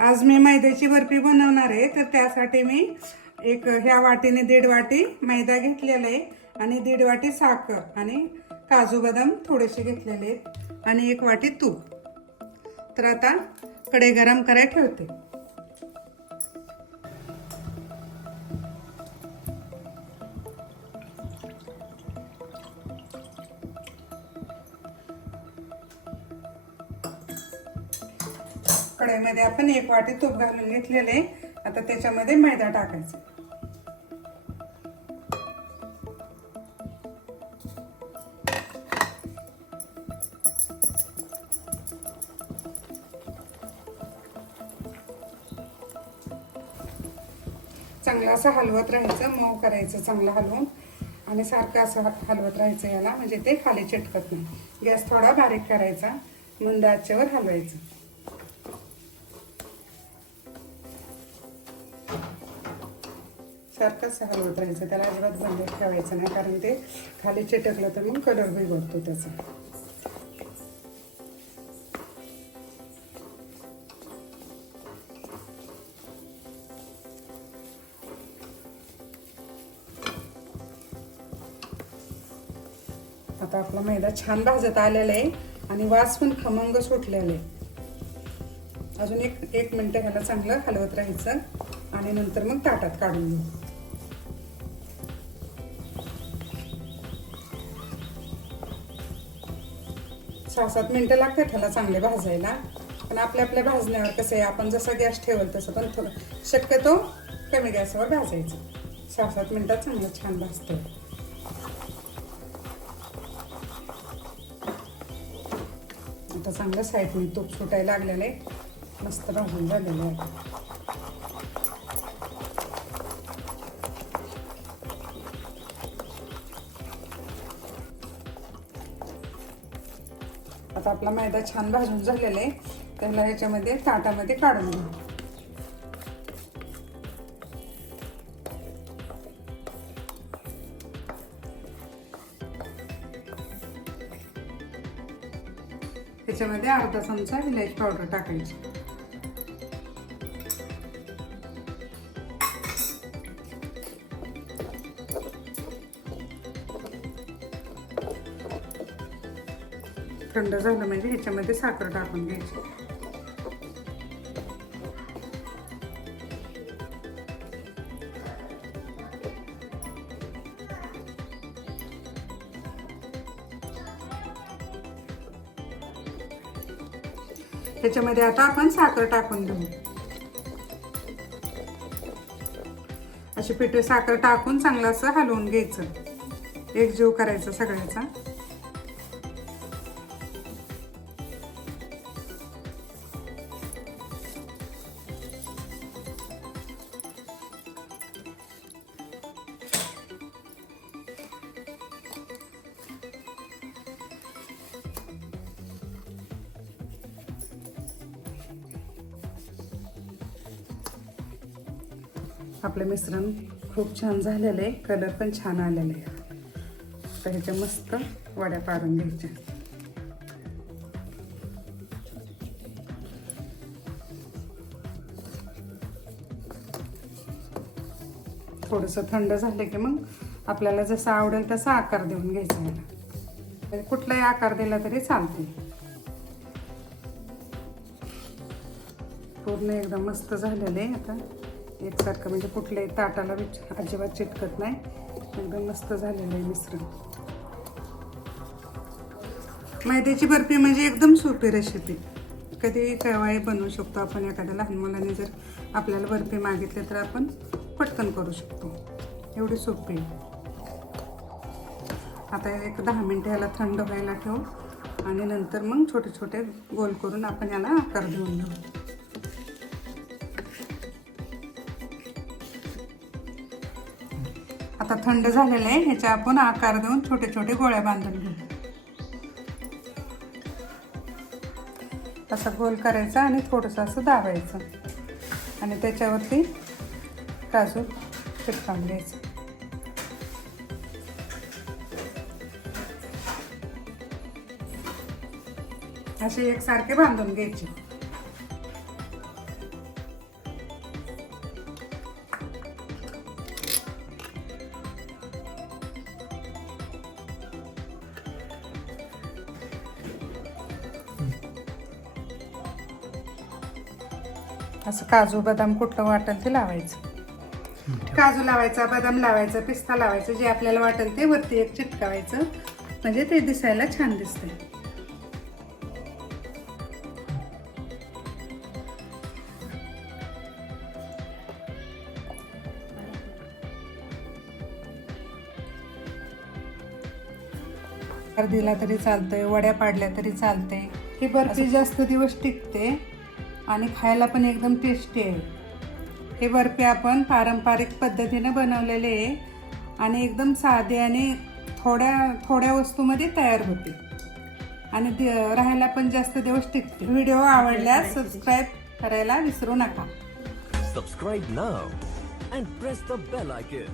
आज मी मैद्याची बर्फी बनवणार आहे तर त्यासाठी मी एक ह्या वाटीने दीड वाटी मैदा घेतलेला आहे आणि दीड वाटी साखर आणि काजू बदाम थोडेसे घेतलेले आहेत आणि एक वाटी तूप. तर आता कढई गरम करायला ठेवते. कढईमध्ये आपण एक वाटी तूप घालून घेतलेले. आता त्याच्यामध्ये मैदा टाकायचा. चांगला असं हलवत राहायचं मऊ करायचं चांगलं हलवून. आणि सारखं असं हलवत राहायचं याला म्हणजे ते खाली चिटकत नाही. गॅस थोडा बारीक करायचा मंद आचेवर हलवायचं. सारखंच हलवत राहायचं त्याला अजिबात बंद ठेवायचं नाही कारण ते खाली चिटकलं तर मग कलर बिघडतो त्याचा. आता आपला मैदा छान भाजत आलेला आहे आणि वास पण खमंग सुटलेला आहे. अजून एक एक मिनटं ह्याला चांगलं हलवत राहायचं आणि नंतर मग ताटात काढून घेऊ. सहा सात मिनटं लागतात ह्याला चांगले भाजायला. पण आपल्या आपल्या भाजण्यावर कसं आहे आपण जसं गॅस ठेवल तसं पण थोडं शक्यतो कमी गॅसवर भाजायचं. सहा सात मिनटात चांगलं छान भाजतं आता चांगलं साईडने तूप सुटायला लागलेलं आहे. मस्त भाजून झालेलं आहे. आता आपला मैदा छान भाजून झालेला आहे. त्याला ह्याच्यामध्ये ताटामध्ये काढून घेऊ. त्याच्यामध्ये अर्धा चमचा इलायची पावडर टाकायची. थंड झालं म्हणजे ह्याच्यामध्ये साखर टाकून घ्यायची. ह्याच्यामध्ये आता आपण साखर टाकून घेऊ. अशी पिठे साखर टाकून चांगलं असं हलवून घ्यायचं. एक जीव करायचा सगळ्याचा. आपलं मिश्रण खूप छान झालेलं आहे. कलर पण छान आलेला आहे. तर ह्याच्या मस्त वड्या पाडून घ्यायच्या. थोडंसं थंड झालं की मग आपल्याला जसं आवडेल तसा आकार देऊन घ्यायचा याला म्हणजे कुठलाही आकार दिला तरी चालते पूर्ण एकदम मस्त झालेलं आहे आता. एकसारखं म्हणजे कुठल्याही ताटाला विच अजिबात चिटकत नाही. एकदम मस्त झालेलं आहे मिश्रण. मैद्याची बर्फी म्हणजे एकदम सोपी रेसिपी कधी केव्हाही बनवू शकतो आपण एखाद्या लहान मुलाने जर आपल्याला बर्फी मागितली तर आपण पटकन करू शकतो. एवढी सोपी आहे. आता एक दहा मिनटं याला थंड व्हायला ठेवू आणि नंतर मग छोटे छोटे गोल करून आपण याला आकार देऊन घेऊ. आता थंड झालेलं आहे ह्याचे आपण आकार देऊन छोटे छोटे गोळ्या बांधून घेऊ. असं गोल करायचा आणि थोडंसं असं दाबायचं. आणि त्याच्यावरती काजू चिटकावून घ्यायचं. असे एकसारखे बांधून घ्यायचे. असं काजू बदाम कुठलं वाटेल ते लावायचं. काजू लावायचा बदाम लावायचा पिस्ता लावायचं जे आपल्याला वाटेल ते वरती एक चिटकावायचं. म्हणजे ते दिसायला छान दिसते दिला तरी चालतंय वड्या पाडल्या तरी चालते ही बर्फी जास्त दिवस टिकते. आणि खायला पण एकदम टेस्टी आहे. हे बर्फी आपण पारंपरिक पद्धतीने बनवलेले आहे आणि एकदम साधे आणि थोड्या थोड्या वस्तूमध्ये तयार होते. आणि राहायला पण जास्त दिवस टिकते व्हिडिओ आवडल्यास सबस्क्राईब करायला विसरू नका. Subscribe now and press the bell icon.